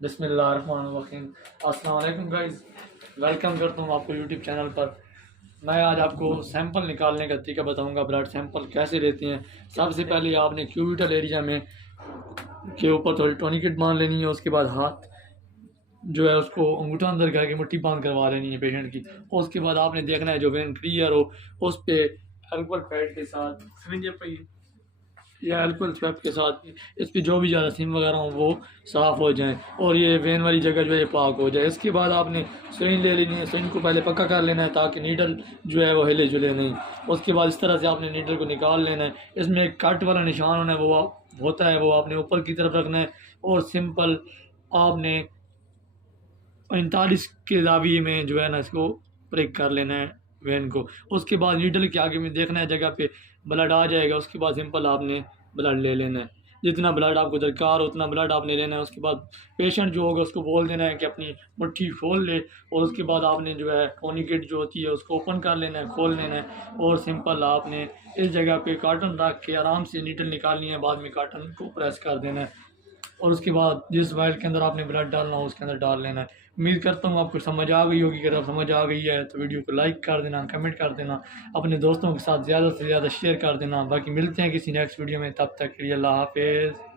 बिस्मिल्लाहिर्रहमानिर्रहीम। अस्सलाम वालेकुम गाइस, वेलकम करता हूँ आपको यूट्यूब चैनल पर। मैं आज आपको सैंपल निकालने का तरीका बताऊंगा, ब्लड सैंपल कैसे लेते हैं। सबसे पहले आपने क्यूबिटल एरिया में के ऊपर थोड़ी टोनिकेट बांध लेनी है। उसके बाद हाथ जो है उसको अंगूठा अंदर करके मुट्ठी बांध करवा लेनी है पेशेंट की। उसके बाद आपने देखना है जो वेन क्लियर हो उस पे एल्कोहल पैड के साथ या एल्कोहल स्वैप के साथ इस पे जो भी जरासीम वगैरह हो वो साफ़ हो जाएं और ये वेन वाली जगह जो है पाक हो जाए। इसके बाद आपने सुई ले लेनी है। सुई को पहले पक्का कर लेना है ताकि नीडल जो है वो हिले जुले नहीं। उसके बाद इस तरह से आपने नीडल को निकाल लेना है। इसमें एक कट वाला निशान होना है वो होता है, वो आपने ऊपर की तरफ रखना है और सिंपल आपने 45 के जाविये में जो है ना इसको प्रेक कर लेना है वेन को। उसके बाद नीडल के आगे में देखना है जगह पे ब्लड आ जाएगा। उसके बाद सिंपल आपने ब्लड ले लेना है। जितना ब्लड आपको दरकार हो उतना ब्लड आपने लेना है। उसके बाद पेशेंट जो होगा उसको बोल देना है कि अपनी मुट्ठी खोल ले और उसके बाद आपने जो है टोनिकेट जो होती है उसको ओपन कर लेना है, खोल लेना है और सिंपल आपने इस जगह पे कार्टन रख के आराम से नीडल निकालनी है। बाद में कार्टन को प्रेस कर देना है और उसके बाद जिस वाइल के अंदर आपने ब्लड डालना हो उसके अंदर डाल लेना है। उम्मीद करता हूँ आपको समझ आ गई होगी। अगर आप समझ आ गई है तो वीडियो को लाइक कर देना, कमेंट कर देना, अपने दोस्तों के साथ ज़्यादा से ज़्यादा शेयर कर देना। बाकी मिलते हैं किसी नेक्स्ट वीडियो में, तब तक के लिए अल्लाह हाफिज़।